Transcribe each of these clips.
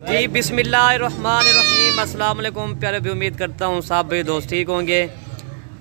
जी बिस्मिल्लाहिर्रहमानिर्रहीम अस्सलाम वालेकुम प्यारे भी, उम्मीद करता हूँ सब भाई दोस्त ठीक होंगे।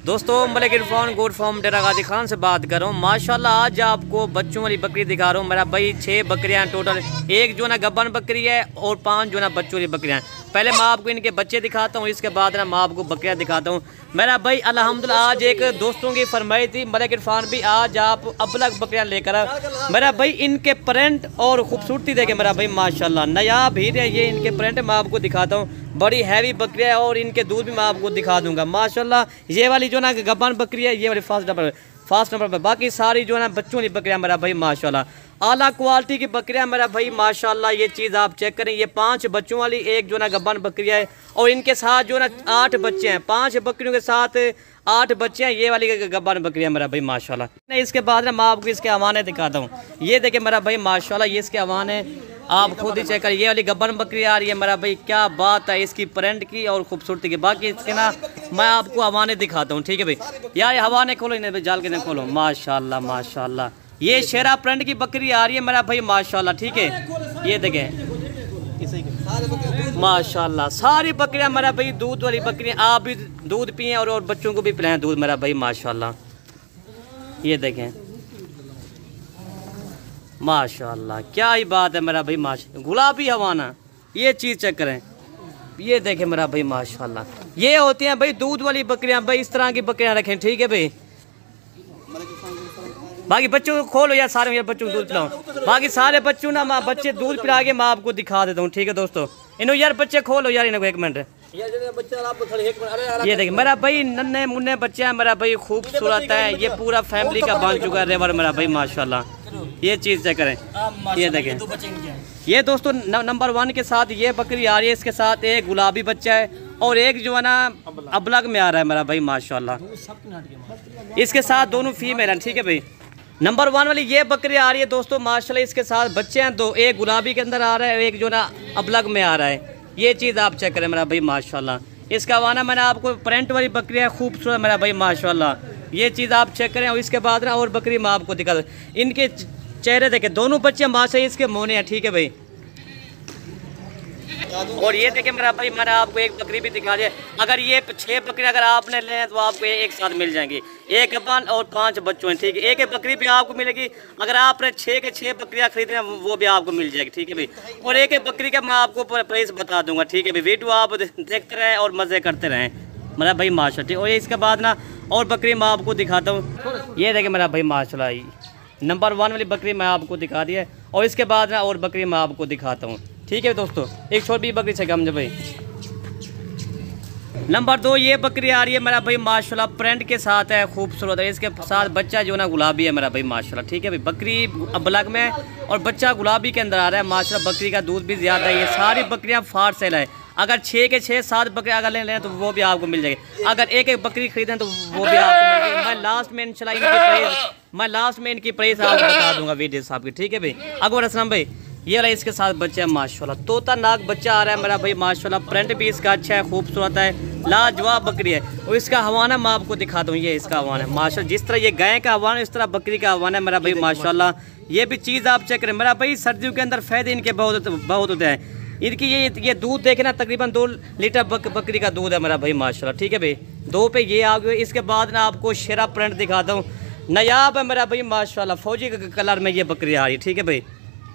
दोस्तों मलिक इरफान गोट फार्म डेरा गाजी खान से बात कर रहा हूँ। माशाल्लाह आज आपको बच्चों वाली बकरी दिखा रहा हूँ। मेरा भाई 6 बकरियाँ टोटल, एक जो ना गब्बन बकरी है और 5 जो ना बच्चों वाली बकरियाँ हैं। पहले मैं आपको इनके बच्चे दिखाता हूँ, इसके बाद ना मैं आपको बकरियाँ दिखाता हूँ। मेरा भाई अल्हम्दुलिल्लाह आज एक दोस्तों की फरमाइश थी, मलिक इरफान भी आज आप अबलग बकरियाँ लेकर आ। मेरा भाई इनके प्रिंट और खूबसूरती देखे मेरा भाई माशाल्लाह नायाब ही है। ये इनके प्रिंट मैं आपको दिखाता हूँ, बड़ी हैवी बकरियाँ है और इनके दूध भी मैं आपको दिखा दूंगा माशाल्लाह। ये वाली जो ना गब्बन बकरी है, ये वाली फास्ट नंबर पर। बाकी सारी जो है ना बच्चों वाली बकरियाँ मेरा भाई माशाल्लाह आला क्वालिटी की बकरियाँ मेरा भाई माशाल्लाह। ये चीज़ आप चेक करें, ये 5 बच्चों वाली एक जो ना गब्बन बकरियाँ है और इनके साथ जो ना 8 बच्चे हैं। 5 बकरियों के साथ 8 बच्चे हैं। ये वाली गब्बन बकरियाँ मेरा भाई माशाल्लाह। इसके बाद ना मैं आपको इसके अवाने दिखाता हूँ। ये देखे मेरा भाई माशाल्लाह, ये इसके अवाने आप खुद ही चेक करें। ये वाली गब्बन बकरी आ रही है मेरा भाई, क्या बात है इसकी प्रिंट की और खूबसूरती की। बाकी इसके ना मैं आपको हवाने दिखाता हूँ, ठीक है भाई। यार हवाने खोलो इन्हें भाई, जाल के नहीं खोलो। माशाल्लाह माशाल्लाह ये शेरा प्रिंट की बकरी आ रही है मेरा भाई माशाल्लाह, ठीक है। ये देखें माशाल्लाह सारी बकरियां मेरा भाई दूध वाली बकरियां, आप भी दूध पिए और बच्चों को भी पिलाएं दूध मेरा भाई माशाल्लाह। ये देखें माशाल्लाह क्या ही बात है मेरा भाई माशा। गुलाबी हवाना ये चीज़ चेक करें। ये देखें मेरा भाई माशाल्लाह, ये होती हैं भाई दूध वाली बकरियां। भाई इस तरह की बकरियां रखें, ठीक है भाई। बाकी बच्चों को खोलो यार, सारे यार बच्चों को दूध पिलाओ। बाकी सारे बच्चों ना मैं बच्चे दूध पिला के मैं आपको दिखा देता हूँ, ठीक है दोस्तों। इन्हों यार बच्चे खोलो यार, इन्हों 1 मिनट। ये देखिए मेरा भाई नन्हे मुन्ने बच्चे हैं मेरा भाई, खूबसूरत है। ये पूरा फैमिली का बन चुका है रेवर मेरा भाई माशाल्लाह। ये चीज़ चेक करें। ये देखें ये दोस्तों नंबर 1 के साथ ये बकरी आ रही है। इसके साथ एक गुलाबी बच्चा है और एक जो है ना अबलग में आ रहा है मेरा भाई माशाल्लाह। इसके साथ दोनों फीमेल हैं, ठीक है भाई। नंबर 1 वाली ये बकरी आ रही है दोस्तों माशाल्लाह। इसके साथ बच्चे हैं 2, एक गुलाबी के अंदर आ रहा है, एक जो ना अबलग में आ रहा है। ये चीज़ आप चेक करें मेरा भाई माशाल्लाह। इसका वाना मैंने आपको प्रिंट वाली बकरी है, खूबसूरत मेरा भाई माशाल्लाह। ये चीज़ आप चेक करें। और इसके बाद ना और बकरी मैं आपको दिखा दूँ। इनके चेहरे देखें, दोनों बच्चे माशाल्लाह इसके मोने हैं, ठीक है भाई। और ये देखें मेरा भाई मैंने आपको एक बकरी भी दिखा दिया। अगर ये 6 बकरी अगर आपने लें तो आपको एक साथ मिल जाएंगी, एक गब्बन और 5 बच्चों हैं, ठीक है। एक बकरी भी आपको मिलेगी। अगर आपने 6 के 6 बकरियां खरीदना वो भी आपको मिल जाएगी, ठीक है भाई। और एक बकरी का मैं आपको प्राइस बता दूंगा, ठीक है भाई। वीडियो आप देखते रहें और मज़े करते रहें मेरा भाई माशा, ठीक। और इसके बाद ना और बकरी मैं आपको दिखाता हूँ। ये देखें मेरा भाई माशाल्लाह नंबर 1 वाली बकरी मैं आपको दिखा दी है। और इसके बाद ना और बकरी मैं आपको दिखाता हूँ, ठीक है दोस्तों। एक छोटी बकरी से कम भाई। नंबर 2 ये बकरी आ रही है मेरा भाई माशाल्लाह, प्रिंट के साथ है, खूबसूरत है। इसके साथ बच्चा जो ना गुलाबी है मेरा भाई माशाल्लाह, ठीक है भाई। बकरी अबलग में और बच्चा गुलाबी के अंदर आ रहा है माशाल्लाह। बकरी का दूध भी ज़्यादा है। ये सारी बकरियां फाड़ सेल है। अगर 6 के 6 7 बकरियां अगर लें तो वो भी आपको मिल जाएगी। अगर एक बकरी खरीदें तो वो भी आपको मिल जाएगी। मैं लास्ट में इंशाल्लाह इनकी प्राइस आपको बता दूंगा वीडियो साहब की, ठीक है भाई। अकबर असलम भाई ये वाला इसके साथ बच्चा है माशाल्लाह, तोता नाग बच्चा आ रहा है मेरा भाई माशाल्लाह। प्रिंट भी इसका अच्छा है, खूबसूरत है, लाजवाब बकरी है। और इसका हवाना मैं आपको दिखा दूँ। ये इसका हवाना है माशाल्लाह। जिस तरह ये गाय का हवाना इस तरह बकरी का हवाना है मेरा भाई माशाल्लाह। ये भी चीज़ आप चेक करें मेरा भाई। सर्दियों के अंदर फ़ायदे इनके बहुत होते हैं। इनकी ये दूध देखे ना तकरीबन 2 लीटर बकरी का दूध है मेरा भाई माशाल्लाह, ठीक है भाई। 2 पे ये आ गए। इसके बाद ना आपको शेरा प्रिंट दिखाता हूँ, नायाब है मेरा भाई माशाल्लाह। फौजी कलर में ये बकरी आ रही है, ठीक है भाई।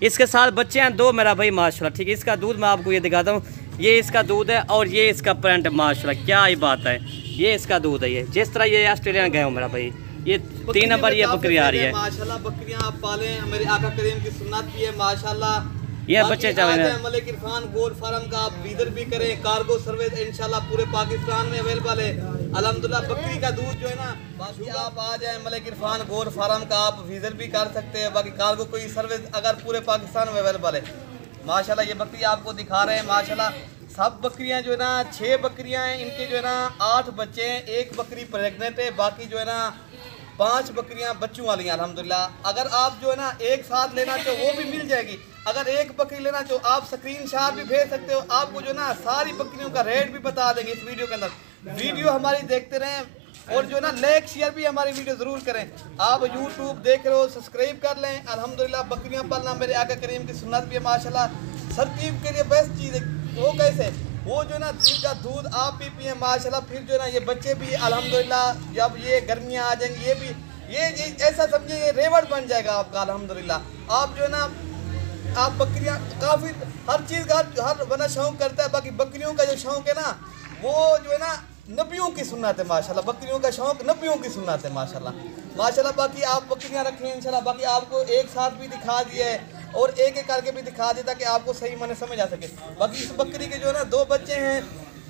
इसके साथ बच्चे हैं 2 मेरा भाई माशाल्लाह, ठीक है। इसका दूध मैं आपको ये दिखाता हूँ। ये इसका दूध है और ये इसका प्रिंट माशाल्लाह, क्या ही बात है। ये इसका दूध है। ये जिस तरह ये ऑस्ट्रेलिया गए हो मेरा भाई। ये 3 नंबर ये बकरी आ रही है माशाल्लाह। बकरियां आप पालें, मेरे आका करीम की सुन्नत भी है माशाल्लाह। ये बच्चे चाहे मलिक इरफान गोट फार्म का आप विजिट भी करें। कार्गो सर्विस इंशाल्लाह पूरे पाकिस्तान में अवेलेबल है अल्हम्दुलिल्लाह। बकरी का दूध जो है ना, बाकी आप आ जाए मलिक इरफान गोट फार्म का आप विजिट भी कर सकते हैं। बाकी कार्गो कोई सर्विस अगर पूरे पाकिस्तान में अवेलेबल है माशाल्लाह। ये बकरी आपको दिखा रहे हैं माशाल्लाह। सब बकरियां जो है ना 6 बकरियां हैं, इनके जो है ना 8 बच्चे हैं। एक बकरी प्रेग्नेंट है, बाकी जो है ना 5 बकरियां बच्चों वाली हैं अल्हम्दुलिल्लाह। अगर आप जो है ना एक साथ लेना चाहो वो भी मिल जाएगी। अगर एक बकरी लेना चाहो आप स्क्रीनशॉट भी भेज सकते हो। आपको जो ना सारी बकरियों का रेट भी बता देंगे इस वीडियो के अंदर। वीडियो हमारी देखते रहें और जो ना लाइक शेयर भी हमारी वीडियो ज़रूर करें। आप यूट्यूब देख रहे हो, सब्सक्राइब कर लें। अल्हम्दुलिल्लाह बकरियां पालना मेरे आका करीम की सुन्नत भी है माशाल्लाह। तरकीब के लिए बेस्ट चीज़ है। वो कैसे, वो जो है ना इनका दूध आप भी पिए माशाल्लाह, फिर जो है ना ये बच्चे भी अल्हम्दुलिल्लाह, जब ये गर्मियाँ आ जाएंगी ये भी ये ऐसा समझिए ये रेवड़ बन जाएगा आपका अल्हम्दुलिल्लाह। आप जो है ना आप बकरियाँ काफ़ी हर चीज़ का हर बंदा शौक़ करता है, बाकी बकरियों का जो शौक़ है ना वो जो है ना नबियों की सुन्नत है माशाल्लाह। बकरियों का शौक़ नबियों की सुन्नत है माशाल्लाह। बाकी आप बकरियाँ रखें इंशाल्लाह। बाकी आपको एक साथ भी दिखा दिए और एक एक करके भी दिखा दिया ताकि आपको सही माने समझ आ सके। बाकी इस बकरी के जो है ना 2 बच्चे हैं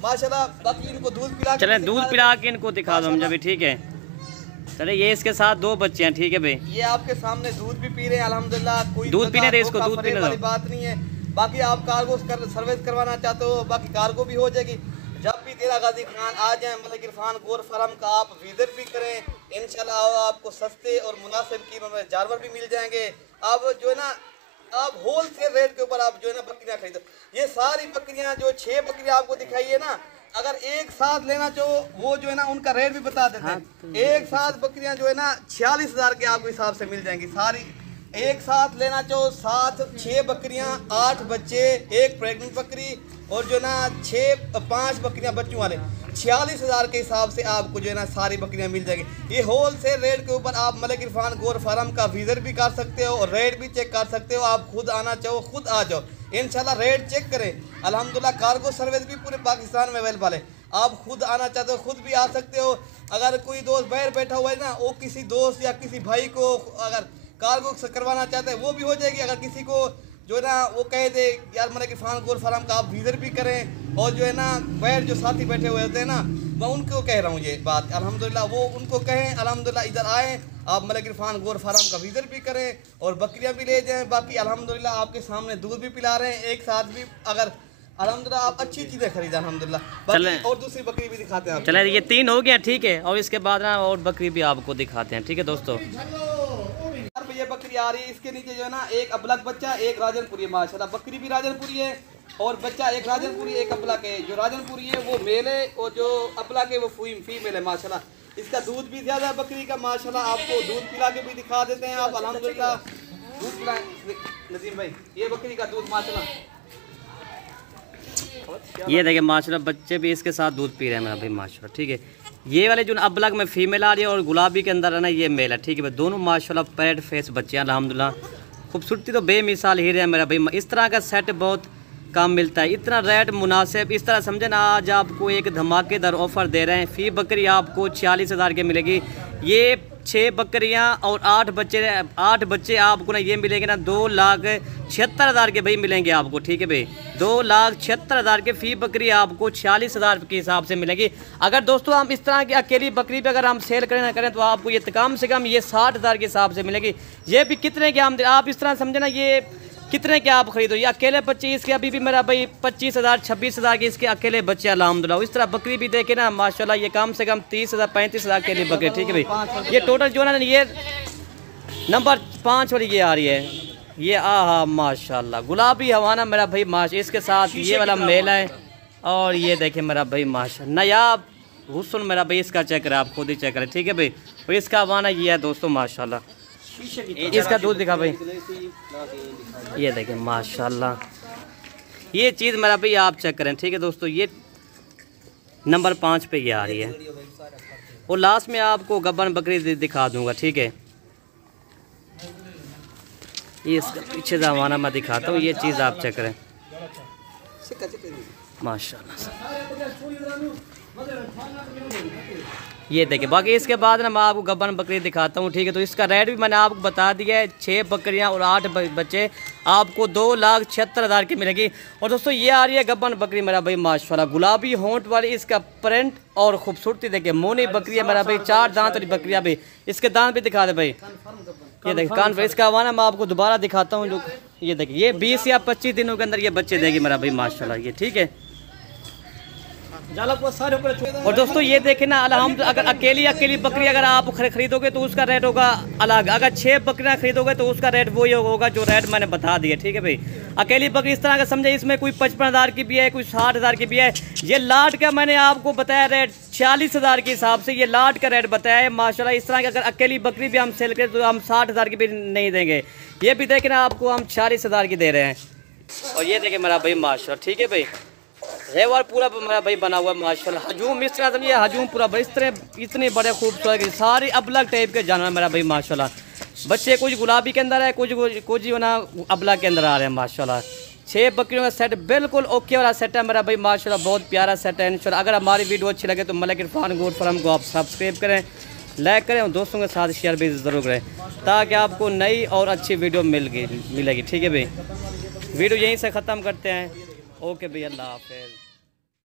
माशाल्लाह। बाकी इनको दूध पिला चले दूध पिला के इनको दिखा दो हम जब, ठीक है। चले ये इसके साथ 2 बच्चे हैं, ठीक है भाई। ये आपके सामने दूध भी पी रहे हैं अल्हम्दुलिल्लाह। कोई दूध पीने दे इसको, दूध पीने वाली बात नहीं है। बाकी आप कार्गो सर्विस करवाना चाहते हो, बाकी कार्गो भी हो जाएगी। जब भी डेरा गाजी खान आ जाएं मलिक इरफान गोर फार्म का आप विजिट भी करें इंशाल्लाह। आपको सस्ते और मुनासिब कीमत में जानवर भी मिल जाएंगे। आप जो है ना आप होल सेल रेट के ऊपर आप जो है ना बकरियाँ खरीदो। ये सारी बकरियाँ जो 6 बकरियाँ आपको दिखाई है ना, अगर एक साथ लेना चाहो वो जो है ना उनका रेट भी बता देते हैं। एक साथ बकरियाँ जो है ना 46,000 के आपको हिसाब से मिल जाएंगी सारी। एक साथ लेना चाहो 6 बकरियाँ, 8 बच्चे, 1 प्रेग्नेंट बकरी और जो है ना 5 बकरियाँ बच्चों वाले 46,000 के हिसाब से आपको जो है ना सारी बकरियाँ मिल जाएगी। ये होल सेल रेट के ऊपर आप मलिक इरफान गोर फार्म का विजिट भी कर सकते हो और रेट भी चेक कर सकते हो। आप खुद आना चाहो खुद आ जाओ इंशाल्लाह, रेट चेक करें अल्हम्दुलिल्लाह। कार्गो सर्विस भी पूरे पाकिस्तान में अवेलेबल है। आप खुद आना चाहते हो खुद भी आ सकते हो। अगर कोई दोस्त बाहर बैठा हुआ है ना, वो किसी दोस्त या किसी भाई को अगर कार्गो करवाना चाहते हैं वो भी हो जाएगी। अगर किसी को जो है ना वो कहे दे यार मलिक इरफान गोर फार्म का आप विजिट भी करें, और जो है ना बाहर जो साथी बैठे हुए होते हैं ना, मैं उनको कह रहा हूँ ये बात अल्हम्दुलिल्लाह, वो उनको कहें अल्हम्दुलिल्लाह इधर आएँ, आप मलिक इरफान गोर फार्म का विजिट भी करें और बकरियाँ भी ले जाएँ। बाकी अल्हम्दुलिल्लाह आपके सामने दूध भी पिला रहे हैं एक साथ भी। अगर अल्हम्दुलिल्लाह आप अच्छी चीज़ें खरीदा अल्हम्दुलिल्लाह। और दूसरी बकरी भी दिखाते हैं। चले ये 3 हो गया, ठीक है। और इसके बाद ना और बकरी भी आपको दिखाते हैं, ठीक है दोस्तों। ये बकरी आ रही है, इसके नीचे जो है ना एक अबलग बच्चा, एक राजनपुरी है माशाल्लाह। बकरी भी राजनपुरी है और बच्चा एक राजनपुरी एक अबलग है। जो राजनपुरी है वो मेल है और जो अबलग है वो फीमेल है माशाल्लाह। इसका दूध भी ज़्यादा है बकरी का माशाल्लाह। आपको दूध पिला के भी दिखा देते हैं आप अल्हम्दुलिल्लाह। दूध पिलाएं नदीम भाई, ये बकरी का दूध माशाल्लाह। ये देखिए माशाल्लाह बच्चे भी इसके साथ दूध पी रहे हैं मेरा भाई माशाल्लाह, ठीक है। ये वाले जो अबलग में फीमेल आ रही है और गुलाबी के अंदर है ना ये मेल है, ठीक है भाई। दोनों माशाल्लाह पैड फेस बच्चे हैं अल्हम्दुलिल्लाह। खूबसूरती तो बेमिसाल हीरे हैं मेरा भाई। इस तरह का सेट बहुत कम मिलता है, इतना रेट मुनासिब। इस तरह समझे ना आज आपको एक धमाकेदार ऑफ़र दे रहे हैं। फ़ी बकरी आपको 46,000 की मिलेगी। ये 6 बकरियां और 8 बच्चे आपको ना ये मिलेंगे ना 2,76,000 के भाई मिलेंगे आपको, ठीक है भाई। 2,76,000 के फ़ी बकरी आपको 46,000 के हिसाब से मिलेगी। अगर दोस्तों हम इस तरह की अकेली बकरी पे अगर हम सेल करें ना करें तो आपको ये कम से कम ये 60,000 के हिसाब से मिलेगी। ये भी कितने के हम आप इस तरह समझे ना ये कितने के आप खरीदो। ये अकेले बच्चे इसके अभी भी मेरा भाई 25,000 26,000 के इसके अकेले बच्चे अल्हम्दुलिल्लाह। इस तरह बकरी भी देखे ना माशाल्लाह ये कम से कम 30,000 35,000 के लिए बकरी, ठीक है भाई। ये टोटल जो है ना ये नंबर 5 वाली ये आ रही है ये आहा माशाल्लाह गुलाबी हवाना मेरा भाई माशा। इसके साथ ये वाला मेला है और ये देखे मेरा भाई माशा नायाब हुस्न मेरा भाई। इसका चेक करें आप खुद ही चेक करें, ठीक है भाई। और इसका हवाना ये है दोस्तों माशाल्लाह। इसका दूध दिखा भाई, ये देखें माशाल्लाह। ये चीज़ मेरा भाई आप चेक करें, ठीक है दोस्तों। ये नंबर 5 पे ये आ रही है और लास्ट में आपको गब्बन बकरी दिखा दूंगा, ठीक है। ये इसका पीछे जमाना मैं दिखाता हूँ। ये चीज़ आप चेक करें माशाल्लाह। ये देखिए बाकी इसके बाद ना मैं आपको गब्बन बकरी दिखाता हूँ, ठीक है। तो इसका रेट भी मैंने आपको बता दिया है। 6 बकरियाँ और 8 बच्चे आपको 2,76,000 की मिलेगी। और दोस्तों ये आ रही है गब्बन बकरी मेरा भाई माशाल्लाह गुलाबी होंठ वाली। इसका प्रिंट और खूबसूरती देखिए मोनी बकरी है मेरा भाई। 4 दांत वाली बकरियाँ भी। इसके दांत भी दिखा दे भाई। ये देखिए कान पर इसका हवाना मैं आपको दोबारा दिखाता हूँ। जो ये देखिए ये 20 या 25 दिनों के अंदर ये बच्चे देगी मेरा भाई माशाल्लाह ये, ठीक है। और दोस्तों ये देखें ना अल्हम्दुलिल्लाह अगर अकेली बकरी अगर आप खरीदोगे तो उसका रेट होगा अलग। अगर 6 बकरियां खरीदोगे तो उसका रेट वही होगा जो रेट मैंने बता दिया, ठीक है भाई। अकेली बकरी इस तरह का समझे इसमें कोई 55,000 की भी है कोई 60,000 की भी है। ये लाट का मैंने आपको बताया रेट 46,000 के हिसाब से ये लाट का रेट बताया है माशाल्लाह। इस तरह की अगर अकेली बकरी भी हम सेल करें तो हम 60,000 की भी नहीं देंगे। ये भी देखें ना आपको हम 46,000 की दे रहे हैं। और ये देखिए मेरा भाई माशाल्लाह, ठीक है भाई, रेवर पूरा मेरा भाई बना हुआ माशाल्लाह। हजूम इस तरह समझिए, हजूम पूरा भाई इस तरह इतने बड़े खूबसूरत सारी अबलग टाइप के जानवर मेरा भाई माशाल्लाह। बच्चे कुछ गुलाबी के अंदर है, कुछ जो ना अबलग के अंदर आ रहे हैं माशाल्लाह। 6 बकरियों का सेट बिल्कुल ओके वाला सेट है मेरा भाई माशाल्लाह, बहुत प्यारा सेट है इंशाल्लाह। अगर हमारी वीडियो अच्छी लगे तो मलिक इरफान गोट फार्म को आप सब्सक्राइब करें, लाइक करें और दोस्तों के साथ शेयर भी ज़रूर करें ताकि आपको नई और अच्छी वीडियो मिलेगी। ठीक है भाई, वीडियो यहीं से ख़त्म करते हैं। ओके भाई, अल्लाह हाफ़िज़।